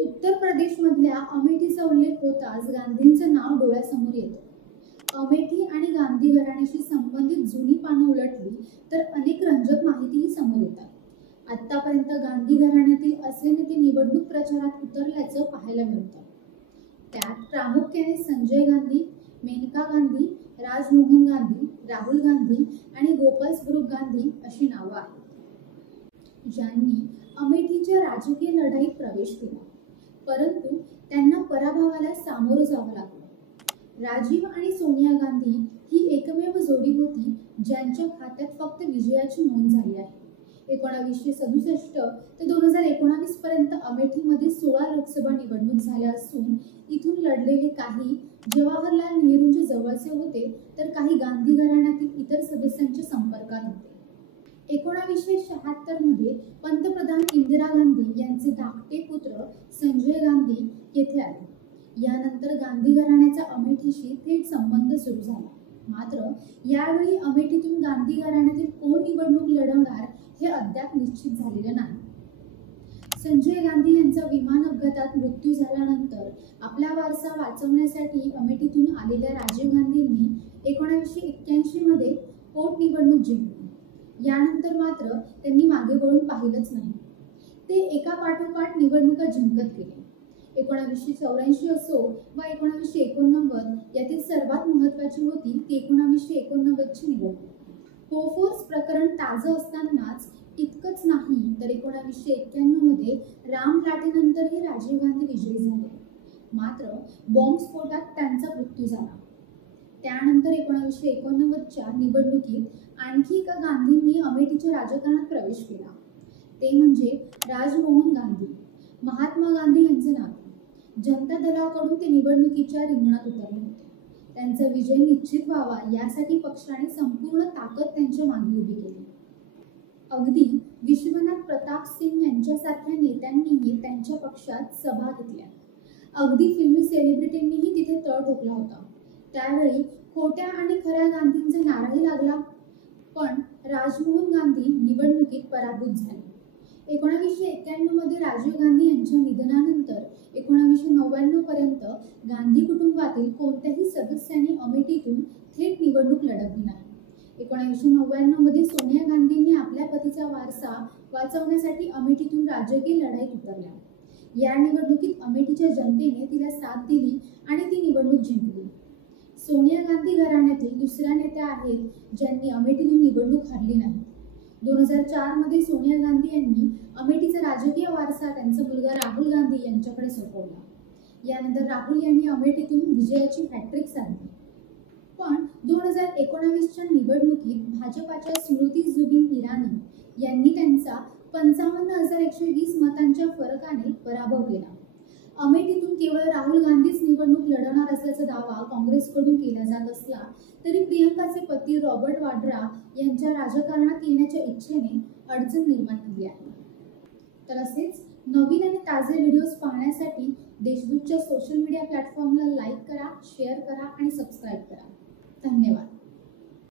उत्तर प्रदेशमधल्या अमेठीचा उल्लेख होताच गांधींचं नाव डोळ्यासमोर येतं. अमेठी आणि गांधी घराण्याशी संबंधित जुनी पानं उलटली तर अनेक रंजक माहितीही समोर येतात. आतापर्यंत गांधी घराण्यातील असे नेते निवडणूक प्रचारात उतरल्याचं पाहायला मिळतं. त्यात प्रामुख्याने संजय गांधी, मेनका गांधी, राजमोहन गांधी, राहुल गांधी आणि गोपाल स्वरूप गांधी अशी नावं आहेत, ज्यांनी अमेठीच्या राजकीय लढाईत प्रवेश केला, परंतु त्यांना पराभवाला सामोरं जावं लागलं. राजीव आणि सोनिया गांधी ही एकमेव जोडी होती ज्यांच्या खात्यात फक्त विजयाची नोंद झाली आहे. 1967 ते 2019 पर्यंत अमेठीमध्ये 16 लोकसभा निवडणूक झाल्या असून इथून लढलेले काही जवाहरलाल नेहरूंच्या जवळचे होते तर काही गांधी घराण्यातील इतर सदस्यांच्या संपर्कात होते. 1976 मध्ये पंतप्रधान इंदिरा गांधी यांचे धाकटे पुत्र संजय गांधी येथे आले. यानंतर गांधी घराण्याचा अमेठीशी थेट संबंध सुरू झाला. मात्र यावेळी अमेठीतून गांधी घराण्यातील कोण निवडणूक लढवणार हे अद्याप निश्चित झालेलं नाही. संजय गांधी यांचा विमान अपघातात मृत्यू झाल्यानंतर आपला वारसा वाचवण्यासाठी अमेठीतून आलेल्या राजीव गांधींनी 1981 मध्ये पोटनिवडणूक जिंकली. यानंतर मात्र त्यांनी मागे वळून पाहिलंच नाही. ते एकापाठोपाठ निवडणुका जिंकत गेले. 1984 असो वा 1989 यातील सर्वात महत्त्वाची होती ती 1989ची निवडणूक. बोफोर्स प्रकरण ताजं असतानाच इतकंच नाही तर 1991 मध्ये रामलाटेनंतरही राजीव गांधी विजयी झाले. मात्र बॉम्बस्फोटात त्यांचा मृत्यू झाला. त्यानंतर 1989च्या निवडणुकीत आणखी एका गांधींनी अमेठीच्या राजकारणात प्रवेश केला. ते म्हणजे राजमोहन गांधी. महात्मा गांधी यांचे नाते. जनता दलाकडून ते निवडणुकीच्या रिंगणात उतरले होते. त्यांचा विजय निश्चित व्हावा यासाठी पक्षाने संपूर्ण ताकद त्यांच्या मागे उभी केली. अगदी विश्वनाथ प्रताप सिंग यांच्यासारख्या नेत्यांनीही त्यांच्या पक्षात सभा घेतल्या. अगदी फिल्मी सेलिब्रिटींनीही तिथे तळ ठोकला होता. त्यावेळी खोट्या आणि खऱ्या गांधींचा नाराही लागला. पण राजमोहन गांधी निवडणुकीत पराभूत झाले. 1991 मध्ये राजीव गांधी यांच्या निधनानंतर 1999 पर्यंत गांधी कुटुंबातील कोणत्याही सदस्याने अमेठीतून थेट निवडणूक लढवली नाही. 1999 मध्ये सोनिया गांधींनी आपल्या पतीचा वारसा वाचवण्यासाठी अमेठीतून राजकीय लढाईत उतरल्या. या निवडणुकीत अमेठीच्या जनतेने तिला साथ दिली आणि ती निवडणूक जिंकली. सोनिया गांधी घराण्यातील दुसऱ्या नेत्या आहेत ज्यांनी अमेठीतून निवडणूक हरली नाही. 2004 मध्ये सोनिया गांधी यांनी अमेठीचा राजकीय वारसा त्यांचा मुलगा राहुल गांधी यांच्याकडे सोपवला. यानंतर राहुल यांनी अमेठीतून विजयाची हॅट्रिक साधली. पण 2019च्या निवडणुकीत भाजपाच्या स्मृती जुबिन इराणी यांनी त्यांचा 55,120 मतांच्या फरकाने पराभव केला. अमेठीतून केवळ राहुल गांधीच निवडणूक लढवणार असल्याचा दावा काँग्रेसकडून केला जात असला तरी प्रियंकाचे पती रॉबर्ट वाड्रा यांच्या राजकारणात येण्याच्या इच्छेने अडचण निर्माण झाली आहे. तर असेच नवीन आणि ताजे व्हिडिओज पाहण्यासाठी देशदूतच्या सोशल मीडिया प्लॅटफॉर्मला लाईक करा, शेअर करा आणि सबस्क्राईब करा. धन्यवाद.